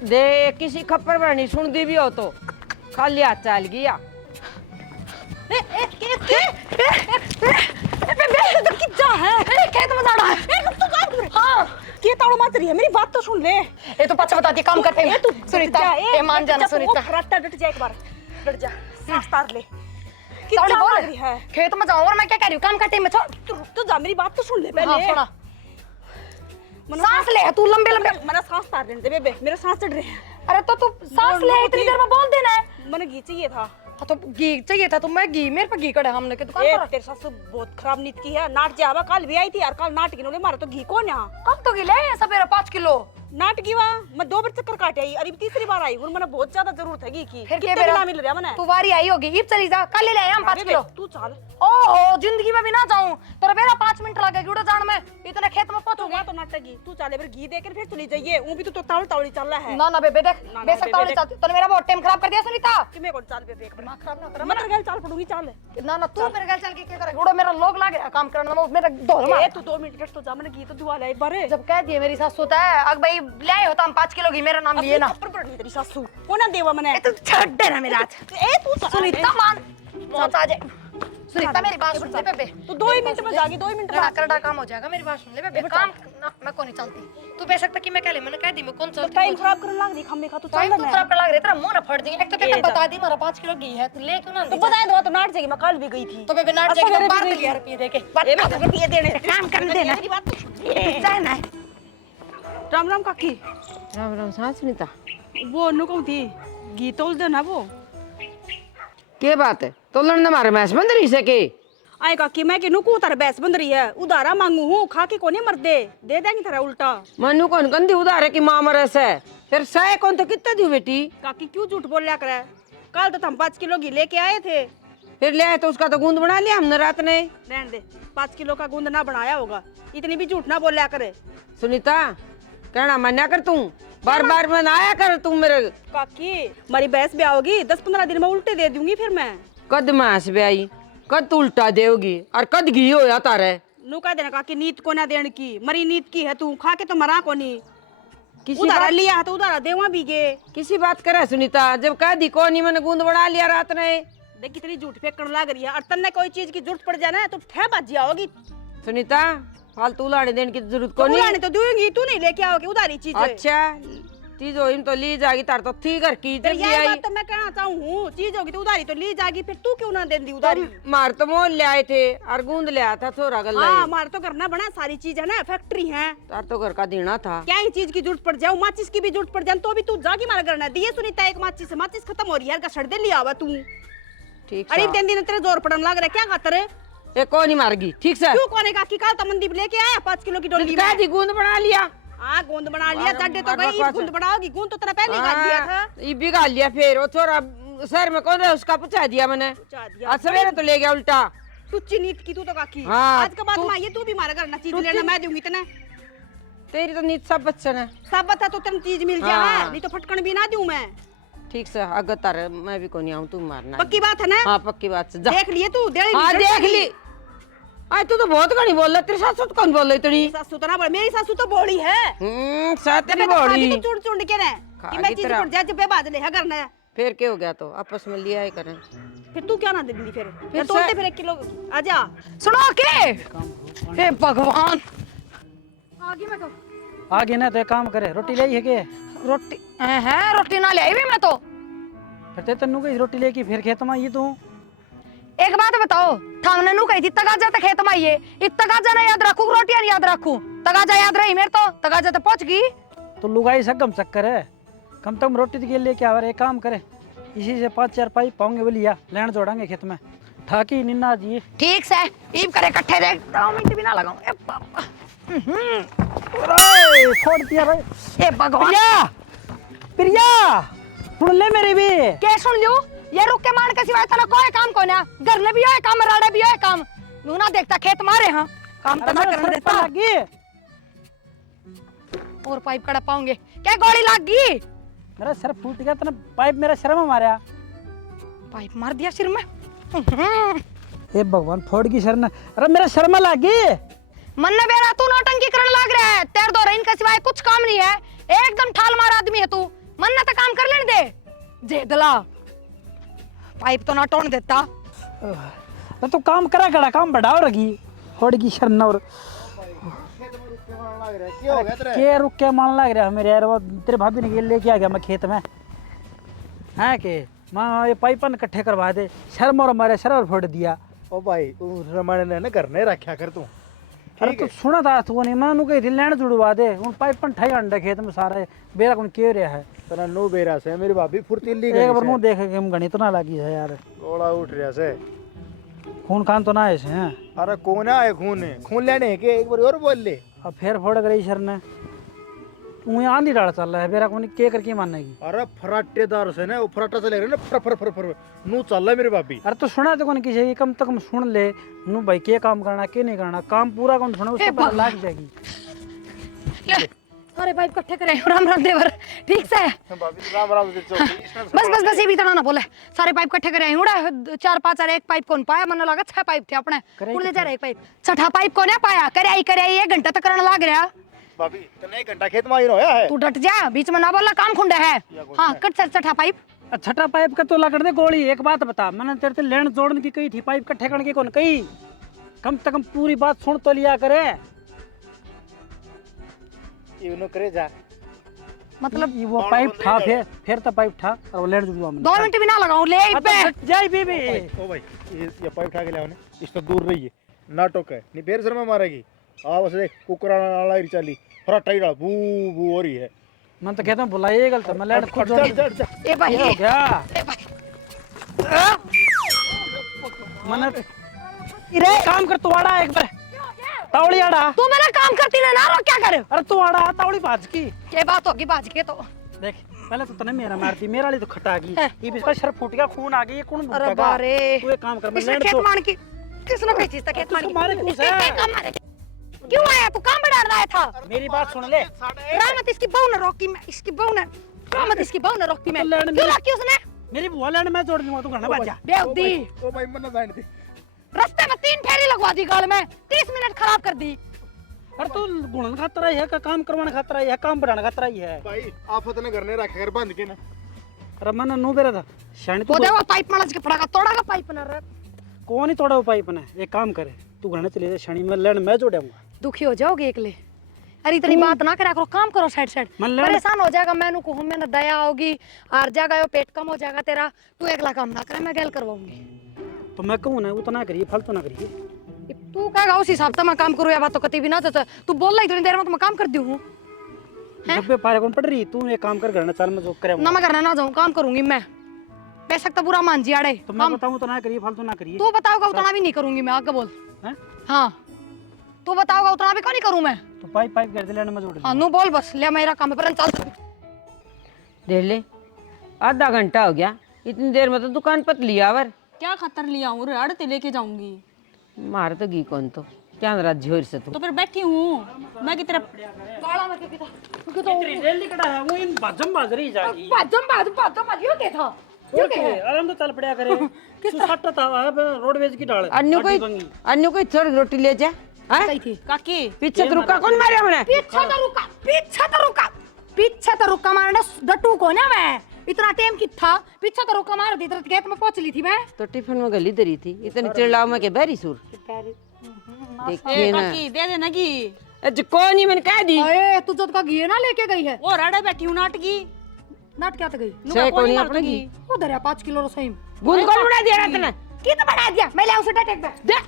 दे किसी खप्पर पर नहीं सुन दी भी हो तो खाली हाथ चल गया। खेत में जाना है। हाँ के ताड़ो मत रही है, मेरी बात तो सुन ले। ये तो पछा बताती काम करते हैं। तू सुनीता ये मान जाना सुनीता। खराटा डट जा एक बार, डट जा, सांस तार ले। ताड़ी बोल रही है खेत में जाऊं और मैं क्या कह रही हूँ, काम करते में छोड़। तू जा, मेरी बात तो सुन ले पहले। हाँ, सुना। सांस ले तू लंबे लंबे। मेरा सांस तार लेने दे बेबे, मेरे सांस चढ़ रहे हैं। अरे तो तू सांस ले, इतनी देर में बोल देना है। मैंने घी चाहिए था। हाँ तो घी चाहिए था तो मैं घी, मेरे पे घी कड़े हमने के दुकान पर। तेरे सासू बहुत खराब नीत की है। नाट जावा कल भी आई थी यार, कल नाट गिनोले मारा तो घी कौन यहाँ। कब तो घी ले सवेरे 5 किलो। नाट की वाह मैं 2 बार चक्कर काटे आई, अरे तीसरी बार आई हूँ। मैंने बहुत ज्यादा जरूरत है घी की। फिर कितने बिना मिल रहा मैंने। तू बारी आई होगी, इब चली जा, कल ले आए हम 5 किलो। तू चल। ओहो जिंदगी में भी ना जाऊं तेरा बेरा 5 मिनट लगेगी उड़ा जान में, इतने खेत में पहुंचूंगा तो नाटक घी तू चले, फिर घी देकर फिर चली जाइए। वो भी तो तावड़ी तावड़ी चल रहा है। ना ना बेबे देख, बेशक तावड़ी चलती तूने मेरा बहुत टाइम खराब कर दिया सुनीता। कि मैं कौन चल बेबे, एक दिमाग खराब ना कर मैं तेरे घर चल पड़ूंगी। चल ना ना तू मेरे घर चल के क्या करेगा, उड़ा मेरा लोग लाग रहा काम करने में, मेरा दौर मार। तू 2 मिनट तो जा, मैंने घी तो दुआ ले एक बार। जब कह दिए मेरी सासू होता है अग भाई ले होता हम 5 किलो घी मेरा नाम लिए ना। पर पड़ तेरी सासू कोना देवा मैंने। तू छोड़ दे ना मेरा हाथ। ए तू सुनीता मान मौत आ जाए। सुनीता मेरी बात सुन ले बेबे, तू 2 ही मिनट में जागी, 2 ही मिनट में करड़ा काम हो जाएगा। मेरी बात सुन ले बेबे, काम ना मैं को नहीं चलती। तू बेशक तक कि मैं कह ले, मैंने कह दी मैं कौन चलती। टाइम खराब करने लग रही खम्बे खा। तू चल टाइम तो ना खराब कर लग रहा है, तेरा मुंह ना फट जाएगा। एक तो कहता बता दी मेरा 5 किलो घी है, तू ले क्यों ना तो बता दो तो नाट जाएगी। मैं कल भी गई थी तो बेबे नाट जाएगी तो 12 रुपए दे के ए मैं रुपये देने काम कर देना। मेरी बात तो सुन जाए ना। राम राम काकी। राम राम हाँ सुनीता। वो नु कहूं थी घी तोल देना। वो के बात है तोलन न मारे मैस बंद रही सके। आए काकी मैं कि नुकू तारा बैस बंद रही है, उधारा मांगू हूँ खा के कोने मर दे देंगे तारा उल्टा। मनु कौन कंधी उधार है कि माँ मरस है, फिर सह कौन तो कितना दी बेटी। काकी क्यों झूठ बोल लिया करे, कल तो हम 5 किलो घी लेके आए थे। फिर ले आए तो उसका तो गूंद बना लिया हमने रात ने। रहने दे, 5 किलो का गूंद ना बनाया होगा, इतनी भी झूठ ना बोल लिया करे। सुनीता कहना मना कर तू, बार बार मनाया कर तू मेरे। काकी हमारी भैंस भी आओगी 10-15 दिन में उल्टे दे दूंगी। फिर मैं कद मास भी आई कद तू उल्टा देगी और कद घी होया तारे। नु कह देना काकी नीत को ना देने की, मरी नीत की है तू खा के तो मरा को नहीं। किसी उधारा बात लिया तो उधारा देवा भी गे। किसी बात करे सुनीता, जब कह दी को नहीं मैंने गूंद बना लिया रात ने। देख कितनी झूठ फेंकने लग रही है, और तन्ने कोई चीज की जरूरत पड़ जाना है तो ठह बाजी आओगी। सुनीता फालतू लाने देने की जरूरत को नहीं। उधारी तो दूंगी, तू नहीं लेके आओगी उधारी चीज। अच्छा चीज हो तो ली जाएगी तार तो थी कर की जब यही बात तो मैं कहना चाहूँ, चीज होगी तो उधारी तो ली जाएगी। फिर तू क्यों ना दे दी उधारी। मार तो मोल ले आए थे और गूंद ले आया था थोड़ा गल। हाँ हमारे तो करना बना, सारी चीज है ना, फैक्ट्री है। तार तो घर का देना था। क्या ही चीज की जरूरत पड़ जाओ, माचिस की भी जरूरत पड़ जाए तो भी तू जागी मारा करना दिए। सुनीता एक माचिस खत्म हो रही है, सड़ दे लिया हुआ तू। ठीक अरे दिन दिन तेरे जोर पड़न लग रहा है, क्या खातर है ये कौन ही मार गई। ठीक से क्यों कोने का की काल तमनदीप लेके आया 5 किलो की डोली में। दी गूंद बना लिया। हाँ गूंद बना लिया, चड्डे तो गई, गूंद बनाओगी। गूंद तो तेरा पहले गाल दिया था। ये भी गाल लिया फिर वो थोड़ा सर में कौन है उसका पूछा दिया मैंने। आज सवेरे तो ले गया उल्टा। तुच्ची नीत की तू तो काकी। हाँ, आज के बाद में ये तू भी मारा करना, चीज लेना मैं दूंगी इतना। तेरी तो नीत सब बच्चन है। सब बता तो तेरी चीज मिल जाए, नहीं तो फटकन भी ना दूं मैं। ठीक से अगर तार मैं भी कोनी आऊं तू मारना। पक्की बात है ना। हाँ पक्की बात से। देख लिए तू देख ली। आज तू तो बहुत घनी बोल रहा, तेरी सासू तो कौन बोल रही इतनी। सासू तो ना बोल, मेरी सासू तो बोली है। साथ नहीं बोली तो चुड़ चुड़ के ना कि मैं चीज पर जा जब बात ले है करना है। फिर क्या हो गया तो आपस में लिया ही करें। फिर तू क्या ना दे दी फिर तोड़ते फिर 1 किलो आजा। सुनो के हे भगवान आगे मैं तो आगे ना तो एक काम करे, रोटी ले है के रोटी है, रोटी ना ले आई भी मैं तो। फिर तेनू कही रोटी लेके फिर खेत में आई तू। एक बात बताओ, थामने नु कही थी तगाजा तक खेत में आइए, इत तगाजा ना याद रखू, रोटियां याद रखू। तगाजा याद रही मेरे तो, तगाजा तो पहुंच गई। तो लुगाई सगम चक्कर है, कम से कम रोटी के लेके आवर। एक काम करे, इसी से 5-4 पाइप पाऊंगे बोलिया लैंड जोड़ांगे खेत में ठाकी निन्ना जी। ठीक से ईब करे इकट्ठे देख 2 मिनट भी ना लगाऊं। ए बाबा छोड़ दिया भाई। ए भगवान प्रिया सुन ले मेरी भी। क्या सुन लूं, ये रुक के मान के सिवाय तना कोई काम को ना, घर में भी होए काम, राड़े भी होए काम, नू ना देखता खेत मारे। हाँ काम तो ना करने देता। लगी और पाइप कड़ा पाऊंगे क्या, गोली लग गई। मेरा सर फूट गया, तना पाइप मेरा सिर में मारा। पाइप मार दिया सिर में। हे भगवान फोड़ की सर ने, अरे मेरा सर में लगी। मन ने बेरा तू नौटंकी करने लग रहा है, तेरे दो रहीन के सिवाय कुछ काम नहीं है, एकदम ठाल मार आदमी है तू। मन्ना तो काम कर लेने दे जेदला पाइप तो ना टोन देता अरे तू काम करा कड़ा काम बढ़ाओ रखी होड़गी शरण और के रुक के मान लग रहा है मेरे यार। वो तेरे भाभी ने ये लेके आ गया मैं खेत में है के माँ ये पाइपन इकट्ठे करवा दे शर्म और हमारे शर फोड़ दिया। ओ भाई तू रमण ने ना घर नहीं रखा कर तू। अरे तू सुना था तू नहीं मैं कही थी लैंड जुड़वा दे उन पाइपन ठाई अंडे खेत में सारा बेरा कौन क्यों रहा है तना नो बेरा से मेरी भाभी फुर्तीली एक बार मुंह देख के गणित ना लगी है यार। गोला उठ रहा से खून खान तो ना है इसे हैं। अरे कौन है खून लेने के एक बार और बोल ले। अब फिर फोड़ गई सर ने तू यहाँ आंधी डाल चल रहा है बेरा कौन के करके मानेगी। अरे फराटेदार से ना वो फराटा चले रहे ना फर फर फर फर नू चल रहा है मेरी भाभी। अरे तो सुना तो कौन किसी कम तक हम सुन ले नू भाई के काम करना के नहीं करना काम पूरा कौन सुना उसके बाद लाग जाएगी। सारे पाइप इकट्ठे करे राम राम देवर ठीक से भाभी राम राम से चल बस ये भी तरह ना बोले सारे पाइप इकट्ठे करे उड़ा 4-5 और एक पाइप कौन पाया मन लगा 6 पाइप थे अपने उड़ जा रहे एक पाइप छठा पाइप कौन है पाया करे 1 घंटा तक करने लग रहा। भाभी तने 1 घंटा खेत में ही रहा है तू डट जा बीच में ना बोलना काम खुंडा है। हाँ कट छठा पाइप छठा पाइप का तो लगड़ दे गोली। एक बात बता मैंने तेरे से लैंड जोड़ने की कही थी पाइप इकट्ठे करने की कौन कही कम से कम पूरी बात सुन तो लिया करे। इवनो करे जा मतलब ये वो पाइप था फिर तो पाइप था और वो लैंड जुड़वा 2 मिनट भी ना लगाऊं ले पे जय बीबी। ओ भाई ये पाइप उठा के ले आने इस तो दूर रही है नाटक है नहीं फिर शर्मा मारेगी। आ बस देख कुकरा नाला चली फराटा ही बू बू हो रही है। मैं तो कहता हूँ बुलाइए गलत मैं लैंड खुद जोड़ ए भाई हो गया ए भाई मैंने रे काम कर तू आड़ा एक बार तावड़ी आड़ा तू मेरा काम करती ना रो क्या करे। अरे तू आड़ा तावड़ी बाज की ये बात होगी बाज के तो देख पहले तो तने मेरा मारती मेरा वाली तो खटा गई ये इसका सर फूट गया खून आ गया ये कौन अरे बारे तू एक काम कर मैं किसने लैंड खेत तो मान की किसने कोई चीज तक खेत मान की मारे घुस है क्यों आया तू काम बढ़ा रहा था। मेरी बात सुन ले रामत इसकी बहू ने रोकी मैं इसकी बहू ने रामत इसकी बहू ने रोकी मैं तो क्यों रोकी उसने मेरी बुआ लैंड में जोड़ दूंगा तू घर ना बच जा। बेवदी ओ भाई मन जाने दे रास्ते में 3 फेरी लगवा दी गाल में 30 मिनट खराब कर दी। अरे तू गुणन खातर आई है का काम करवाने खातर आई है काम बढ़ाने खातर आई है। भाई आफत ने घर ने रखा कर बंद के ना अरे मैंने नो बेरा था शानी वो तू देखो पाइप मलज के पड़ागा तोड़ागा पाइप ना रे कौन ही तोड़ा वो पाइप ने एक काम करे तू घर चले जा शानी में लैंड मैं जोड़ूंगा। दुखी हो जाओगे एकले। अरे इतनी बात ना करा करो काम करो साइड साइड परेशान हो जाएगा मैनू को मैंने दया होगी हार जाएगा पेट कम हो जाएगा तेरा तू एकला काम ना करे मैं गैल करवाऊंगी। तो मैं कहूँ ना उतना करिए फालतू ना करिए। तू कहेगा उस हिसाब से मैं काम करूँ या बात तो कती भी ना तो तू बोल रहा इतनी देर में तो मैं काम कर दी हूँ डब्बे पारे कौन पड़ रही तू एक काम कर घर ना चल मैं जो करे ना मैं करना ना जाऊँ काम करूंगी मैं बेशक तो बुरा मान जी आड़े तो मैं बताऊँ तो ना करिए फालतू ना करिए। तू बताओगा उतना भी नहीं करूंगी मैं आगे बोल हैं हाँ तू बताओगा उतना भी क्यों नहीं करूँ मैं तो पाइप पाइप कर दे लैंड में जोड़ हाँ नू बोल बस ले मेरा काम है पर चल देख ले आधा घंटा हो गया इतनी देर में तो दुकान पर लिया वर क्या खतर लिया हूँ अड़ते लेके जाऊंगी मार तो गी कौन तो क्या राज्य हो से तू तो फिर बैठी हूँ मैं की तरफ रेल निकला है वो इन बाजम बाज रही जागी बाजम ये था आराम तो चल पड़या करे तू सट्टा था रोडवेज की डाल अन्नू कोई थोड़ी रोटी ले जा हैं? काकी पीछे तो रुका कौन मारे हमने पीछे तो रुका मारने डटू को ना मैं इतना टाइम की था पीछे तो रुका मार दी तो खेत में पहुंच ली थी मैं तो टिफिन में गली दरी थी इतनी चिल्लाओ में के बैरी सुर देखिए ना काकी दे देना की अच्छा कौन नहीं मैंने कह दी अरे तू जो का घी ना लेके गई है वो रड़े बैठी हूँ नाटकी नाट क्या तो गई छह कौन नहीं अपने की उधर है 5 किलो रसोई गुंद कौन उड़ा दिया रात ने की तो बना दिया मैं ले उसे डट दे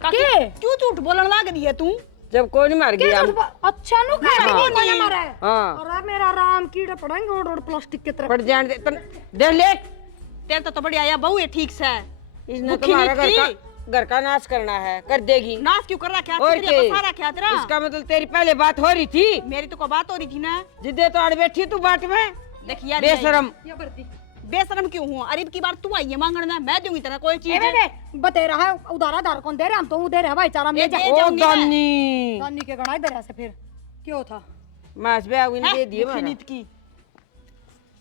काकी क्यों झूठ बोलने लग रही है तू जब कोई नहीं मार गया अच्छा नु का नहीं कोई मारा है हां अरे मेरा राम कीड़े पड़ेंगे और प्लास्टिक की तरफ पड़ जान दे ले तेरे तो बड़ी आया बहू है ठीक से इसने तुम्हारा घर का नाश करना है कर देगी नाश क्यों कर रखा और है तेरे बसा रखा तेरा इसका मतलब तेरी पहले बात हो रही थी मेरी तो को बात हो रही थी ना जिद्दे तो अड़ बैठी तू बाट में देखिए बेशरम बेशरम क्यों हूँ अरीब की बार तू आई है मांगना मैं दूंगी तेरा कोई चीज बते रहा है उधारा दार कौन दे रहे हम तो दे रहे भाई चारा में ओ गानी गानी के गणाई दे रहा से फिर क्यों था मास बे आविन दे दिए मारा फिनित की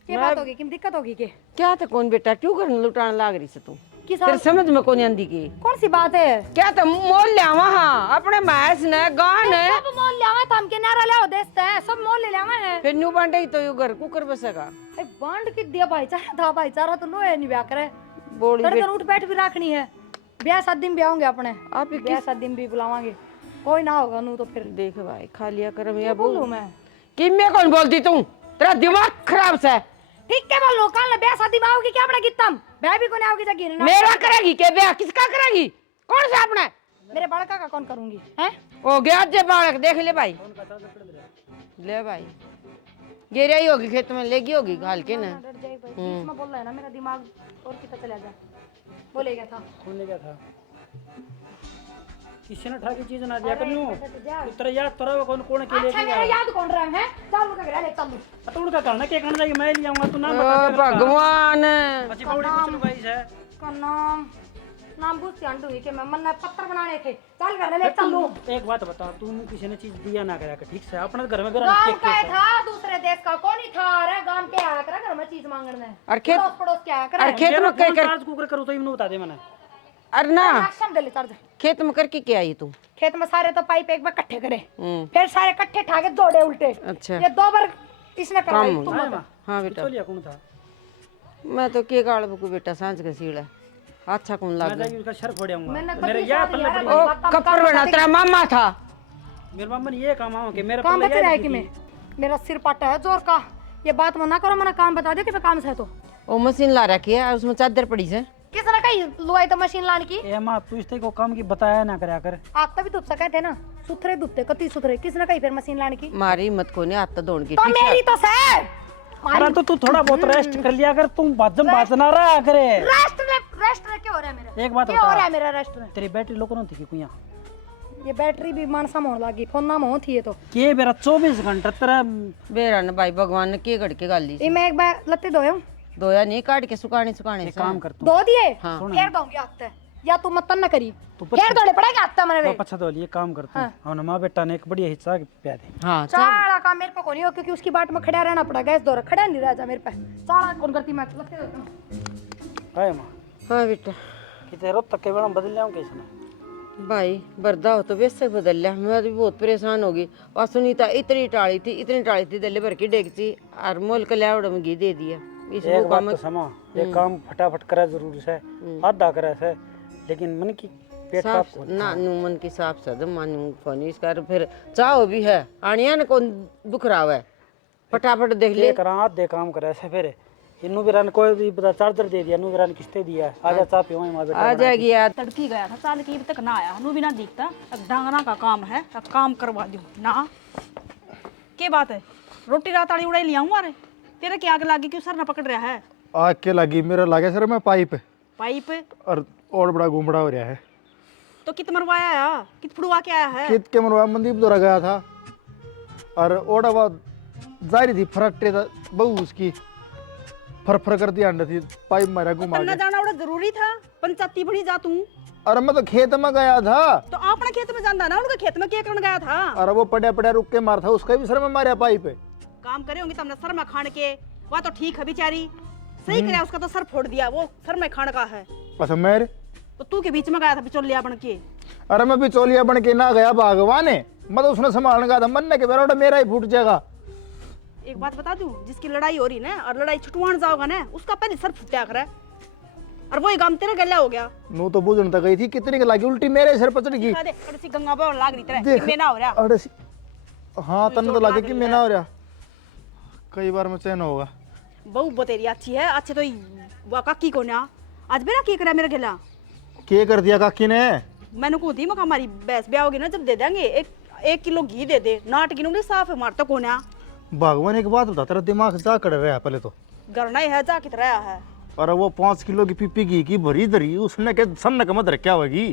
क्या बात होगी किम दिक्कत होगी के क्या था कौन बेटा क्यों कर लुटाने लाग रही से तू किस तेरे समझ में कौन आंदी की कौन सी बात है क्या तो मोल ले वहां अपने मैस ने गान है सब मोल ले आवे हम के नारा ले देश है सब मोल ले आवे है फिर न्यू बांटे तो यू घर कुकर बसेगा ए बांड की दिया भाईचारा था, भाईचारा तो नो है नहीं ब्याह करे। बोली तड़कर उठ बैठ भी रखनी है। ब्याह शादी में भी आऊंगे अपने, आप ही ब्याह शादी में भी बुलावांगे। कोई ना होगा नू तो फिर देख भाई खा लिया कर मैं बोलूं मैं। कि मैं कौन बोलती तू, तेरा दिमाग खराब से। ठीक है बोलो, कल ब्याह शादी में आओगी क्या बड़ा गीतम? ब्याह भी कोने आओगी जगह ना। मेरा करेगी के ब्याह, किसका करेगी? कौन सा अपना? मेरे बड़का का कौन करूंगी हैं? ओ गया जे बालक देख ले भाई, ले भाई गिर ही होगी खेत में, लेगी होगी घाल के ना। डर जाए भाई, बीच में बोल रहा है ना मेरा दिमाग और कितना चला जा। बोले क्या था? कौन ले गया था? किसी ने ठाकी चीज ना दिया करूं तेरा याद तोरा कौन कौन के लिए अच्छा मेरा याद कौन रहा है? चल मुझे घर ले चल। तो उनका करना के करना मैं ले आऊंगा, तू नाम ओ बता। भगवान अच्छी बड़ी कुछ भाई है का नाम पूछती आंटू के मैं मन पत्थर बनाने थे। चल घर ले चल लूं। एक बात बता, तू किसी ने चीज दिया ना करा कर, ठीक से अपने घर में घर गांव का था, दूसरे देश का कौन ही था रे? गांव के आया करा घर में चीज मांगने। और खेत पड़ोस के आया करा। और खेत में के कर कुकर करो तो इन्हों बता दे मैंने। अरे ना राशन दे ले चल। खेत में करके क्या आई तू? खेत में सारे तो पाइप एक बार इकट्ठे करे, फिर सारे इकट्ठे ठाके जोड़े उल्टे। अच्छा ये 2 बार इसने कराई तुम। हां बेटा चलिए कौन था? मैं तो के गाल बकू बेटा सांझ के सीड़ा अच्छा कौन लग मैं उसका सर फोड़ाऊंगा। मैंने मेरे याद पल्ले ओ कपर बना तेरा मामा था। मेरे मामा ने ये काम आओ कि मेरा काम बता रहा है कि मैं मेरा सिर पाटा है जोर का। ये बात मना करो, मैंने काम बता दिया कि मैं काम से है तो। ओ मशीन ला रखी है उसमें चादर पड़ी है। किसने कही लुआई तो मशीन लाने की? ए मां तू इसते को काम की बताया ना करया कर। आप तभी धुप सके थे ना, सुथरे धुपते कति सुथरे। किसने कही फिर मशीन लाने की? मारी मत को ने हाथ दौड़ की तो मेरी तो से अरे तो तू थोड़ा बहुत रेस्ट कर लिया कर, तुम बाजम बाजना रहा करे। रेस्ट में क्या हो रहा है मेरा? एक बात क्या हो रहा बता, है मेरा रेस्ट में? तेरी बैटरी लोकनो थी कि कुया ये बैटरी भी मानसा में होने लगी, फोन ना में थी ये तो। के मेरा 24 घंटा तेरा बेरा न भाई भगवान ने के गड़ के गाली ये मैं एक बार लत्ते धोया दोया नहीं काट के सुखाने एक काम कर तू धो दिए। हाँ। फिर दूंगी हफ्ते या तू मत न करी तू फिर धोने पड़ेगा हफ्ते मैंने। तो पछा तो ये काम कर तू और मां बेटा ने एक बढ़िया हिस्सा पिया दे। हां चाड़ा का मेरे पे को नहीं हो, क्योंकि उसकी बाट में खड़ा रहना पड़ा। गैस दौरा खड़ा नहीं रह जा मेरे पे। चाड़ा कौन करती मैं लत्ते धोता हूं। हाय मां हां बेटा किते रोज तक के बड़ा बदल लियाऊं कैसे ना भाई बर्दा हो तो वैसे बदल लिया। मैं भी बहुत परेशान हो गई। और सुनीता इतनी टाली थी दल्ले भर की डेगची और मोल कल्यावड़ में घी दे दिया। इस एक वो बात काम तो समा ये काम फटाफट करा जरूर है, आधा करा है लेकिन मन की पेट साफ साफ ना नु मन की साफ सद मानू फोनी इस कर फिर चाहो भी है आनिया न कौन दुख रहा है फटाफट देख ले। ले करा आधे काम करा है फिर इन्नू भी रन कोई भी बता चार्जर दे दिया, नु भी रन किस्ते दिया। आजा चाह पियो मां बेटा आ जाएगी यार। तड़की गया था चाल की अभी तक ना आया, नू भी ना दिखता। अब डांगना का काम है, अब काम करवा दूं ना। के बात है? रोटी रात आड़ी उड़ाई लिया हूं मारे तेरे क्या आग लागी क्यों सर ना पकड़ रहा है? आग के लगी मेरा लगे सर में पाइप पाइप और बड़ा घुमड़ा हो रहा है। तो कित मरवाया है? कित फुड़वा के आया है? कित के मनवा मनदीप दौरा गया था और ओड़ा बाद जारी थी फरट्टे बहु उसकी फर कर दिया अंडा थी पाइप मारा घुमा तन्ना के। जाना उड़ा जरूरी था, पंचायती बड़ी जा तू। अरे मैं तो खेत में गया था। तो अपने खेत में जाना ना, उनके खेत में क्या करने गया था? अरे वो पड़े रुक के मार था, उसका भी सर में मारा पाइप। काम करे होंगे तुमने सर में खान के, वह तो ठीक है बेचारी सही करे, उसका तो सर फोड़ दिया, वो सर में खान का है। अच्छा मेरे तो तू के बीच में गया था बिचौलिया बन के? अरे मैं बिचौलिया बन के ना गया भगवान है, मैं तो उसने संभालने गया था। मन ने के बेरा मेरा ही फूट जाएगा। एक बात बता दूं, जिसकी लड़ाई हो रही ना और लड़ाई छुटवान जाओगा ना, उसका पहले सर फुटा करे और वो काम तेरे गला हो गया। नू तो बुझन तक गई थी, कितनी की लगी उल्टी मेरे सर पचड़ गई। दे कड़सी गंगा बाव लाग रही तेरे कि मैं ना हो रहा। अरे हाँ तन तो लगे कि मैं ना हो रहा, कई बार में चैन होगा। बहु बतेरी अच्छी है, अच्छे तो वो काकी को ना आज बेरा की करा मेरे गला। के कर दिया काकी ने? मैंने को दी मका हमारी भैंस ब्याह होगी ना जब दे देंगे एक किलो घी दे दे, नाट गिनूंगी साफ है मारता को ना। भगवान एक बात बता, तेरा दिमाग जा कर रहा है पहले तो। गरना ही है जा कित रहा है। और वो 5 किलो की पीपी घी की भरी धरी, उसने के सन्न कमत रखा होगी।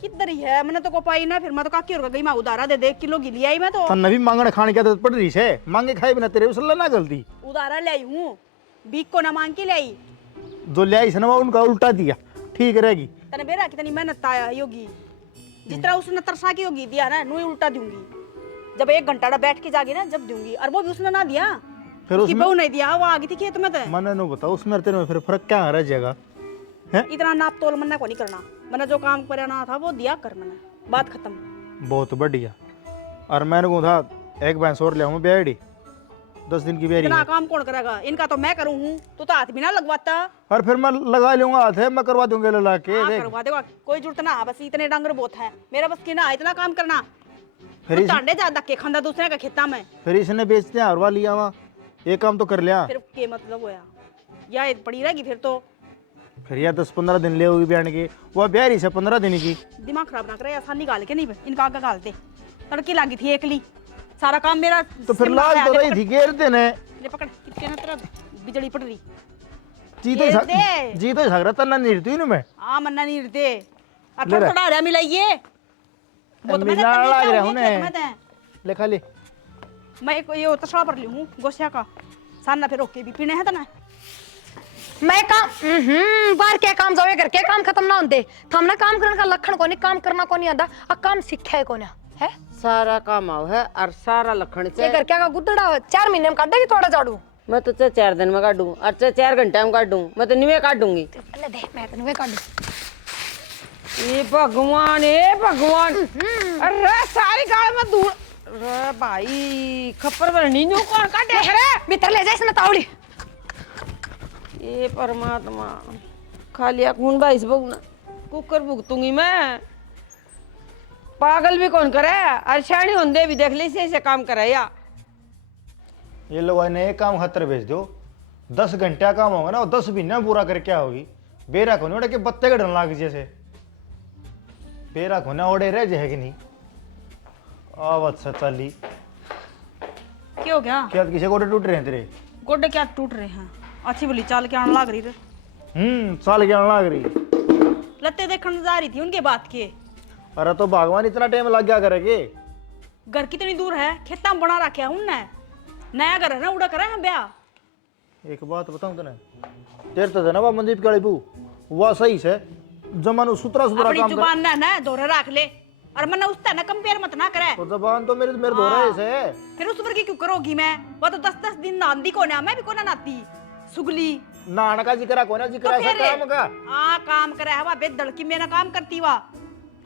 किधर ही है? मैंने तो को पाई ना, फिर मैं तो काकी और गई मैं उधारा दे दे 1 किलो घी लिया ही मैं तो। तन्ने भी मांगने खाने की आदत पड़ रही है, मांगे खाए बिना तेरे उसला ना गलती। उधारा ले आई हूं, बीक को ना मांग के ले आई। जो ले आई सनवा उनका उल्टा दिया, ठीक रहेगी। तने बेरा कितनी मेहनत आया योगी, जिस तरह उसने तरसा की योगी दिया ना, नू ही उल्टा दूंगी। जब 1 घंटा बैठ के जागी ना जब दूंगी, और वो भी उसने ना दिया, फिर उसकी उसमें बहू नहीं दिया, वो आ गई थी खेत में। तो मैंने नो बताओ उसमें तेरे में फिर फर्क क्या रह जाएगा? हैं इतना नाप तोल मन्ना को नहीं करना, मैंने जो काम करना था वो दिया कर, मैंने बात खत्म। बहुत बढ़िया। और मैंने को था एक भैंस और ले आऊं ब्याड़ी, 10 दिन की बेरी इतना है। काम कौन करेगा? इनका तो मैं करूँ हूँ, तू तो हाथ भी ना लगवाता। और फिर मैं लगा लूंगा हाथ है, मैं करवा दूंगा ला के हाँ, देख। करवा देगा, कोई जरूरत ना है, बस इतने डांगर बहुत है, मेरा बस की ना इतना काम करना। फिर तू इस, टांडे जा धक्के खांदा दूसरे का खेता में, फिर इसने बेचते हैं हरवा लिया हुआ, ये काम तो कर लिया। फिर के मतलब होया या ये पड़ी रहेगी फिर तो। फिर यार 10-15 दिन ले होगी बयान की, वो ब्यारी से 15 दिन की। दिमाग खराब ना करे, आसानी गाल के नहीं इनका आगे गाल दे। तड़की लगी थी एकली, सारा काम मेरा। तो फिर लाल तो रही थी घेर देने। ले पकड़, कितने ना तेरा बिजली पड़ रही। जी घेर दे। तो झगड़ा तन्ना नहीं रहती ना मैं। हाँ मन्ना नहीं दे, ले थोड़ा ले। थोड़ा रहा मिलाइए। वो तो मैंने मिला तमीज़ लग रहा होगी, हूँ ने। खेत में ते। ले खा ले। मैं एक ये तसड़ा पर ली हूँ गोसिया का, साना फिर ओके भी पीने है तो ना। मैं काम बाहर क्या काम जावे घर के काम खत्म ना होते हमने काम करने का लक्षण को नहीं काम करना को नहीं आता अब काम सीखा है कोने है सारा काम आओ है और सारा लखन ये से घर क्या का गुद्दड़ा 4 महीने में काटेगी थोड़ा झाड़ू मैं तो चाहे 4 दिन में काटूं और चाहे 4 घंटे में काटूं, मैं तो निवे काटूंगी। पहले दे मैं तने वे काटू ये भगवान, ए भगवान, अरे सारी गाल में धूल। अरे भाई खप्पर पर नींजू कौन काटे करे? भीतर ले जा इसने तावड़ी ये परमात्मा, खा लिया खून भाई से भुगना, कुकर भुगतूंगी मैं। पागल भी कौन करे, अरशानी होंदे भी देख ली से काम करे या। ये लोग ने एक काम खतर भेज दो, 10 घंटा काम होगा ना, वो 10 महीने में पूरा करके होगी। बेरा को नहीं के बत्ते का डर लाग जैसे बेरा को ना ओढ़े रह जाए कि नहीं। आवत से चली क्या हो गया? क्या किसी गोडे टूट रहे हैं तेरे? गोडे क्या टूट रहे हैं? अच्छी बोली चाल के आने लग रही रे। साल क्या लाग रही। लत्ते देखने जा रही थी उनके बात के। अरे तो भगवान इतना टाइम लग गया करेगे। घर कितनी दूर है, खेता में बना रखा है उनने, नया घर है ना, उड़ा करे हैं ब्याह। एक बात बताऊं तने, तेरे तो ना मनदीप काली बू वह सही से जमानो सुतरा सुतरा अपनी काम कर। जुबान ना दोहरा रख ले, और मैंने उससे ना कंपेयर मत ना करे। तो जबान तो मेरे दो रहे से। फिर उस पर की क्यों करोगी मैं? वो तो 10-10 दिन नांदी को ना, मैं भी को ना नाती सुगली। नान का जिक्र को ना जिक्र तो ऐसा फिर काम का। काम करे है वा बेदड़ की मेरा काम करती वा।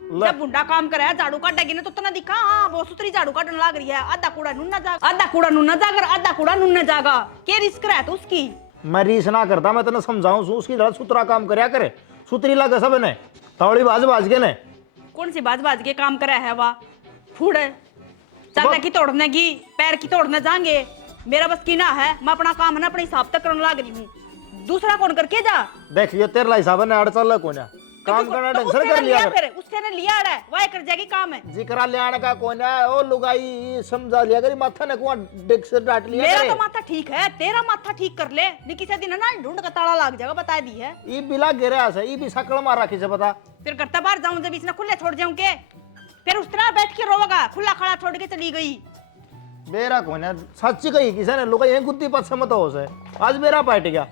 ले। जब बुंडा काम करे है झाड़ू काटेगी ना तो तना दिखा, हाँ वो सुतरी झाड़ू काटने लग रही है। आधा कूड़ा नुन्ना जागा, आधा कूड़ा नुन्ना जागर, आधा कूड़ा नुन्ना जागा। के रिस्क रहा तो उसकी। मैं रीस ना करता, मैं तेने समझाऊं सू उसकी लड़ सुतरा काम करया करे। सुतरी लगे सब ने तावड़ी बाज के ने। कौन सी बाज के काम करे है वा? फूड चाचा की तोड़ने की, पैर की तोड़ने जाएंगे, मेरा बस की ना है। मैं अपना काम है ना अपने हिसाब तक करने लग रही हूँ, दूसरा कौन करके जा। देख ये तेरा हिसाब ने अड़ चल को ना काम करना ढंग से कर लिया कर। फिर उसके ने लिया है वह कर जाएगी काम है। जिक्र लियाने का कोना ओ लुगाई समझा लिया करी, माथा ने कुआ डेक से डांट लिया मेरा करे। तो माथा ठीक है, तेरा माथा ठीक कर ले, नहीं किसी दिन है ना ढूंढ का ताला लग जाएगा, बता दी है। ई बिला गिरा से ई भी सकल मार रखी से बता। फिर करता बाहर जाऊं जब इसने खुले छोड़ जाऊं के, फिर उस तरह बैठ के रोवेगा, खुला खड़ा छोड़ के चली गई। बेरा कोना सच्ची कही किसी ने लुगाई ये गुद्दी पत समत हो से आज बेरा पाट गया।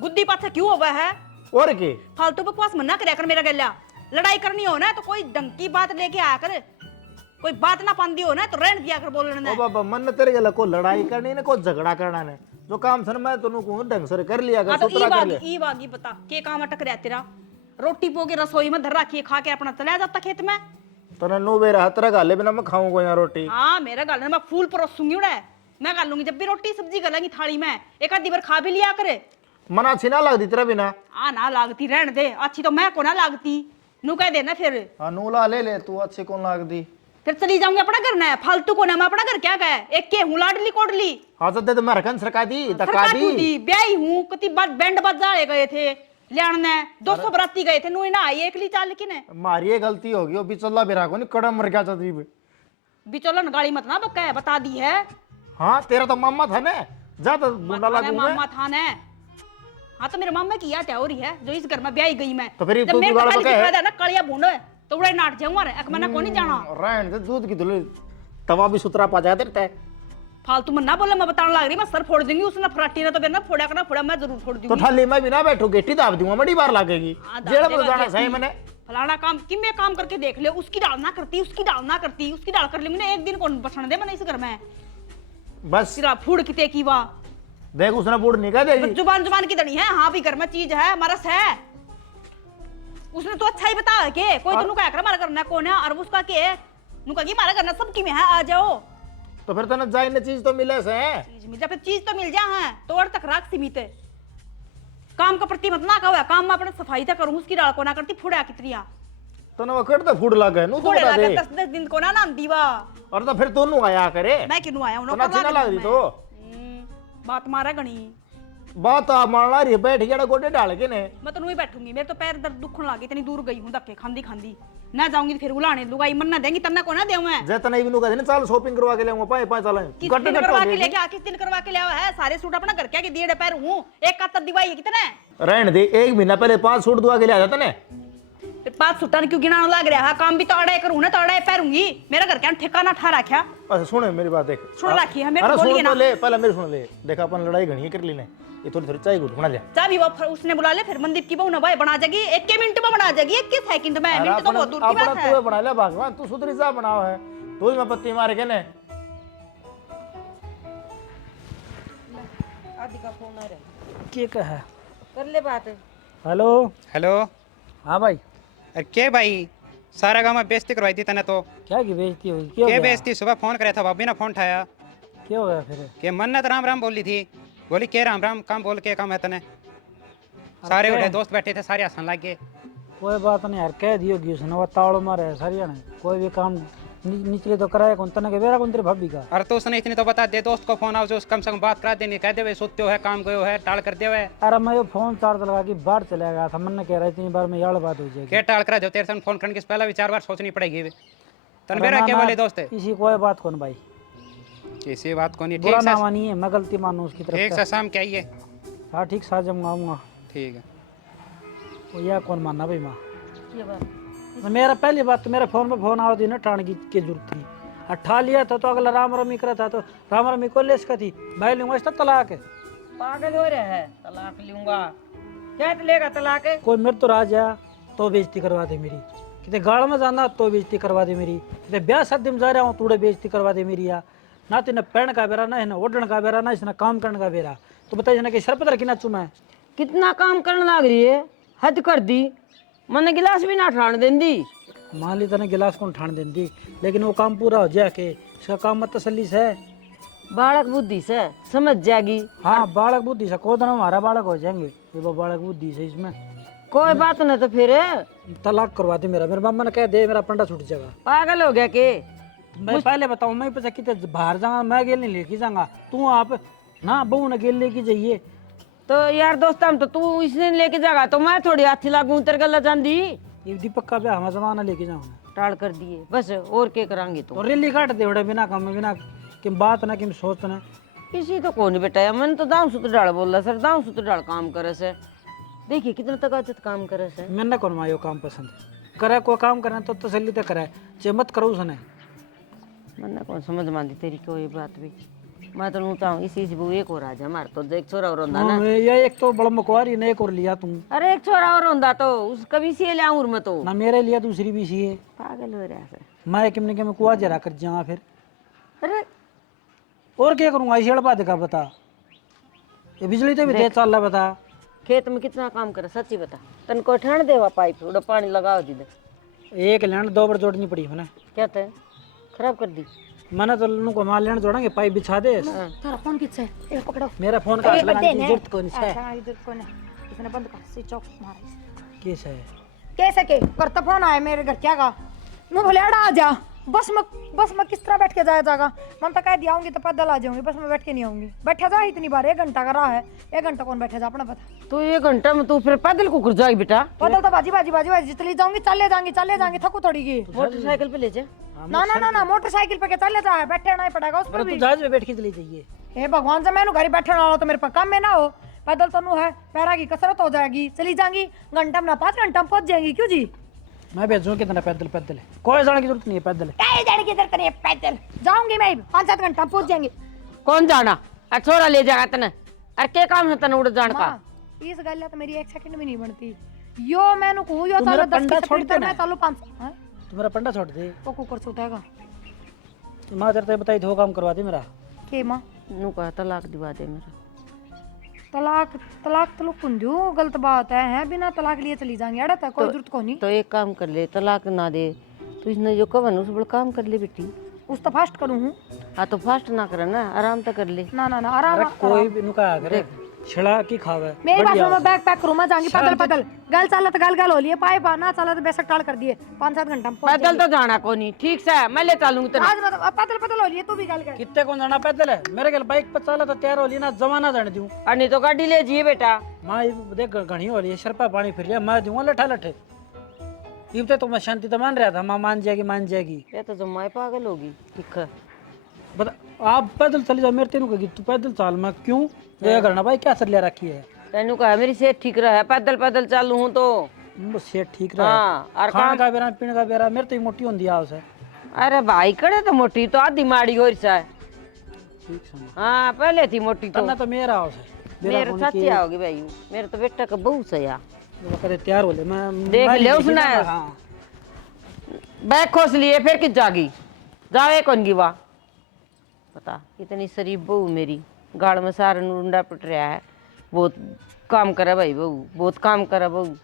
गुद्दी पाछे क्यों हुआ है? और के फालतू बकवास मना करे कर मेरा गला। लड़ाई करनी हो ना तो कोई ढंग की बात लेके आया कर, कोई बात ना पांदी हो ना तो रहन दिया कर बोलने। ओ बाबा मन ने तेरे गला को लड़ाई करनी ने को झगड़ा करना ने, जो काम सन मैं तनु को ढंग से कर लिया कर, तो सुतरा कर ले। ई बागी बता के काम अटक रहा तेरा? रोटी पो के रसोई में धर रखी है, खा के अपना चला जाता खेत में। तने नो बेरा हतरा गाले बिना मैं खाऊं को यहाँ रोटी। हाँ मेरा गाल मैं फूल परोसूंगी उड़ा, मैं गाल लूंगी जब भी रोटी सब्जी गलेंगी थाली में, एक आधी बार खा भी लिया करे। मना अच्छी ना लगती तेरा बिना। ना लागती रहने दे, अच्छी तो मैं को ना लागती, नू कह देना फिर। हाँ नूला ले ले तू, अच्छी कौन लगती। फिर चली जाऊंगी अपना घर ना, फालतू को ना मैं अपना घर क्या कहे, एक के हूँ लाडली कोडली। हाँ तो दे तो मैं रखन सरका दी धक्का दी। ब्याही हूँ कति बात बैंड बजाए गए थे लियाने, 200 बराती गए थे, नू ना आई एकली चाल की ने। मारी ये गलती होगी, वो बिचौला बिरा को नहीं कड़म मर गया था दीप। बिचौलन गाड़ी मत ना बका है, बता दी है। हाँ तेरा तो मामा था ने, जा तो मुंडा लागू मैं। मामा था ने। हाँ तो मेरे मामा की याद है हो रही है जो इस घर में ब्याही गई मैं। तो फिर जब तू मेरे बिगाड़ खाली बका है। दिखा दे ना कलिया भूंड तो उड़े नाट जाऊंगा रे, एक मना को नहीं जाना। रहन दे दूध की धुले तवा भी सुतरा पा जाते रहता है। फालतू में ना बोले, मैं बताने लग रही, मैं सर फोड़ दूंगी उसने फराटी ने तो फिर ना फोड़ा करना फोड़ा, मैं जरूर फोड़ तो दूंगी। थाली में भी ना बैठो, गेटी दाब दूंगा, बड़ी बार लगेगी। हाँ, दाब जेड़ा देगा में जाना गेटी। सही मैंने। फलाना काम कि मैं काम करके देख ले, उसकी डाल ना करती, उसकी डाल ना करती, उसकी डाल कर लूंगी ना, एक दिन कौन बचने दे मैंने इस घर में। बस सिरा फूड किते की वाह, देख उसने बूढ़ निकाल देगी। जुबान जुबान की दनी है। हाँ भी घर में चीज है, मरस है, उसने तो अच्छा ही बता के कोई तो नुका कर मारा करना कौन है, और उसका के नुका की मारा करना सबकी में है, आ जाओ तो फिर तने जाइने चीज तो मिले से। चीज मिल जा, फिर चीज तो मिल जा है तो और तक राख सीमित है। काम का प्रति मत ना कहो, काम में अपने सफाई तक करूं, उसकी डाल को ना करती फुड़ा कितरिया तने वो करते फूड लागे नु तो फुड़े बता लगे दे। 10 दिन को ना नाम दीवा। और तो फिर तोनु आया करे। मैं क्यों आया हूं, तो ना चिना लग रही तो बात मारा गणी। बात आप मारना रही बैठ गया गोडे डाल के ने। मैं तो नहीं बैठूंगी, मेरे तो पैर दर्द दुखने लगे, इतनी दूर गई हूं धक्के खांदी खांदी ना जाऊंगी तो फिर बुलाने लुगाई मन ना देंगी तन्ना को ना देऊं मैं। जे तने इवनु का दिन चल शॉपिंग करवा के ले पाए पाए चल किस दिन करवा के लेके आ, किस दिन करवा के ले आया है? सारे सूट अपना घर क्या कि दिए पैर हूं, एक का दिवाई है कितने रहने दे। 1 महीना पहले 5 सूट दुआ के ले आ जाता ने। फिर 5 सूटा क्यों गिनाने लग रहा है? काम भी तो अड़ाई करूं ना तो अड़ाई पैरूंगी, मेरा घर क्या ठिकाना ठा रखा। अच्छा सुन मेरी बात देख। सुन रखी है मेरे अरे को बोलिए सुन ना। तो ले पहले मेरी सुन ले। देख अपन लड़ाई घणी कर ली ने, ये थोड़ी थोड़ी चाय घुटना जा। चाह भी वो उसने बुला ले, फिर मंदिर की बहू ना भाई बना जाएगी 1 मिनट में, बना जाएगी 1 सेकंड में। मिनट तो बहुत दूर की बात है। तू बना ले भगवान, तू सुधरी जा बनाओ है तू ही मैं पत्ती मार के ने। आदि का फोन आ रहा क्या कहा? कर ले बात। Hello hello. हाँ भाई, अरे के भाई सारा गांव में बेइज्जती करवाई थी तने तो। क्या की बेइज्जती हुई? क्या हो के गया? बेइज्जती? सुबह फोन करे था, भाभी ने फोन उठाया क्या हो गया फिर? कि मन्नत राम राम बोली थी। बोली के राम राम काम बोल के काम है तने। सारे उठे दोस्त बैठे थे, सारे हंसन लग गए। कोई बात नहीं यार, कह दियो कि उसने वो तावड़ मारे सरिया ने। कोई भी काम निचले तो कराया कौन तने के बेरा कौन तेरे भाभी का। और तो उसने इतनी तो बता दे, दोस्त को फोन आओ जो कम से कम बात करा देनी, कह दे सोते हो है काम गयो है टाल कर दे। अरे मैं ये फोन चार्ज लगा के बाहर चला गया था, मन ने कह रहा इतनी बार में यार बात हो जाएगी। के टाल करा जो तेरे से फोन करने के पहले भी 4 बार सोचनी पड़ेगी। तन मेरा क्या बोले दोस्त है? किसी कोई बात कौन भाई, किसी बात को नहीं। बुरा ठीक ना से मानिए, मैं गलती मानू उसकी ठीक तरफ से से। शाम के आइए। हाँ ठीक साथ जब आऊँगा। ठीक है। वो यह कौन मानना भाई माँ? ये बात मेरा पहली बात तो मेरे फोन पे फोन आओ थी ना, ठाण की जरूरत थी। अट्ठा लिया था तो अगला राम रमी करा था तो राम रमी को लेस का थी भाई लूंगा इसका तलाक है। पागल हो रहा है, तलाक लूंगा क्या लेगा तलाक है? कोई मेरे तो राजा तो बेइज्जती करवा दे मेरी, कितने गाड़ में जाना तो बेइज्जती करवा दे मेरी, कितने ब्याह शादी में जा रहा हूँ तूड़े बेइज्जती करवा दे मेरी। या ना तो इन्हें पहन का बेरा, ना इन्हें ओढ़ने का बेरा, ना इसने काम करने का बेरा। तो बताइए ना कि सर पता की नाचू मैं? कितना काम करने लग रही है, हद कर दी। मैंने गिलास भी ना ठाण देंदी। मान ली तने गिलास कौन ठाण देंदी, लेकिन वो काम पूरा हो जाए के इसका काम मत तसल्ली से। बालक बुद्धि से समझ जाएगी। हाँ बालक बुद्धि से को दिन हमारा बालक हो जाएंगे, ये वो बालक बुद्धि से इसमें कोई बात नहीं तो फिर तलाक करवा दे मेरा। मेरे मामा ने कह दे मेरा पंडा छूट जाएगा। पागल हो गया के? मैं पहले बताऊं, मैं पैसा कितने बाहर जाऊंगा, मैं गेल नहीं लेके जाऊंगा, तू आप ना बहू ने गेल लेके जाइए। तो यार दोस्त हम तो तू इसने लेके जाएगा तो मैं थोड़ी हाथी लागू तेरे गला जांदी। ये दीपक का ब्याह हमारा जमाना लेके जाऊंगा। टाल कर दिए बस, और क्या करांगे तो? तो रैली काट दे उड़े बिना काम बिना कि बात ना कि सोच ना। किसी तो कौन बेटा, मैंने तो दाऊ सुत डाल बोला सर, दाऊ सुत डाल काम करे से। देखिए कितना तकाजत काम करे से। मैंने कौन मायो काम पसंद करे, कोई काम करे तो तसल्ली तो करे, चे मत करो उसने। मैंने कौन समझ मानती तेरी कोई बात भी। मैं तो नूता हूँ इसी से वो एक और आज हमारे तो एक छोरा और होंदा ना। ये एक तो बड़ा मकवारी ने एक और लिया तुम। अरे एक छोरा और होंदा तो उस कभी से ले आऊं मैं तो। ना मेरे लिया दूसरी भी सी है। पागल हो रहा है। मैं किमने के मैं कुआ जरा कर जाऊंगा फिर। अरे और क्या करूंगा इसी बात का बता, ये बिजली तो भी तेज चल रहा बता। खेत में कितना काम करे सच्ची बता। तन को ठंड देवा पाइप उड़ा पानी लगाओ जिधर। एक लैंड 2 बार जोड़नी पड़ी मैंने। क्या थे खराब कर दी? मैंने तो उनको माल लैंड जोड़ेंगे, पाइप बिछा दे। तेरा फोन किससे है? ये पकड़ो। मेरा फोन का लगाने की जरूरत कौन सा है? अच्छा इधर कौन है? इसने बंद कर, स्विच ऑफ मारा। किस है? कैसे के करता फोन आया मेरे घर क्या का? मैं बोले अड़ा आ जा। बस मैं किस तरह बैठ के जाएगा? मैं तो कह दिया आऊंगी तो पैदल आ जाऊंगी, बस मैं बैठ के नहीं आऊंगी। बैठा जा इतनी बार, 1 घंटा का राह है, 1 घंटा कौन बैठा जा अपना पता। तो 1 घंटा में तू फिर पैदल को जाएगी बेटा? पैदल तो बाजी चली जाऊंगी, चले जाएंगी थकू थोड़ी की। मोटरसाइकिल पे ले जा। ना मोटरसाइकिल पे के चले जा, बैठे नहीं पड़ेगा उस पर तू जहाज में बैठ के चली जाइए। हे भगवान से मैंने घर बैठने वाला तो मेरे पर काम में ना हो। पैदल तो नू है, पैरा की कसरत हो जाएगी, चली जाएंगी घंटा में ना 5 घंटा में पहुंच जाएंगी। क्यों जी? मैं भेजूँ कितना पैदल पैदल है, कोई जाने की जरूरत नहीं है पैदल। कहीं जाने की जरूरत नहीं है, पैदल जाऊंगी मैं 5-7 घंटा में पहुंच जाएंगे। कौन जाना? छोरा ले जाएगा तने। अरे क्या काम है तने उड़ जान का? इस गल तो मेरी 1 सेकंड में नहीं बनती। यो मैंने कहूं यो मेरा चालो 10 पंडा की छोड़ स्पीड दे पर ना। मैं चालू 5। हां तुम्हारा पंडा छोड़ दे। वो कुकर छूटेगा माँ तेरे बताई दो काम करवा दे मेरा। के मां नू कहा तलाक दिवा दे मेरा। तलाक तो लोग कुंजू गलत बात है, बिना तलाक लिए चली जाएंगे। अड़ा तक कोई जरूरत को नहीं। तो एक काम कर ले, तलाक ना दे तो इसने जो कवन उस बड़ा काम कर ले बेटी। उस तो फास्ट करूँ हूँ। हाँ तो फास्ट ना करे ना, आराम तो कर ले। ना ना ना आराम अरे कोई भी नुका करे छिड़ा की खावे मेरी बात बढ़िया सुनो, मैं बैग पैक करूँ, मैं जाऊंगी पैदल शांति- पैदल। गल चला तो गल हो लिए, पाए ना चला तो बेसक टाल कर दिए, 5-7 घंटा में पहुंच पैदल तो जाना को नहीं, ठीक से मैं ले चलूंगी तेरे। आज मतलब पैदल पैदल हो लिए, तू भी गल कर। कितने कौन जाना पैदल है मेरे के बाइक पर चला तो तैयार हो ली ना जमाना जाने दूं और नहीं तो गाड़ी ले जाइए बेटा। माँ ये देख घनी हो रही है शरपा पानी फिर लिया मैं दूंगा लठा लठे इबते तो मैं शांति तो मान रहा था माँ मान जाएगी ये तो जमाई पागल होगी। ठीक है बता आप पैदल चले जाओ मेरे तेनू कहेगी तू पैदल चल मैं क्यों ये करना भाई क्या सर ले रखी है तेनू कहा मेरी सेहत ठीक रहे, पैदल पैदल चालू हूँ तो। सेहत ठीक रहा हाँ और खाने का बेरा पीने का बेरा मेरे तो ही मोटी होती है उसे अरे भाई कड़े तो मोटी तो आधी माड़ी हो रही है। ठीक समझ हाँ पहले थी मोटी तो। करना तो मेरा उसे मेरे चाची आओगी भाई, मेरे तो बेटा का बहू से या कदे तैयार हो ले मैं देख मैं ले नहीं उसने देखी ना, हाँ बैग खोस लिए फिर किस जागी जावे कौन की वाह पता। इतनी शरीफ बहू मेरी, गाड़ में सारा नुंडा पिट रहा है, बहुत काम करे भाई बहू, बहुत काम करे बहू।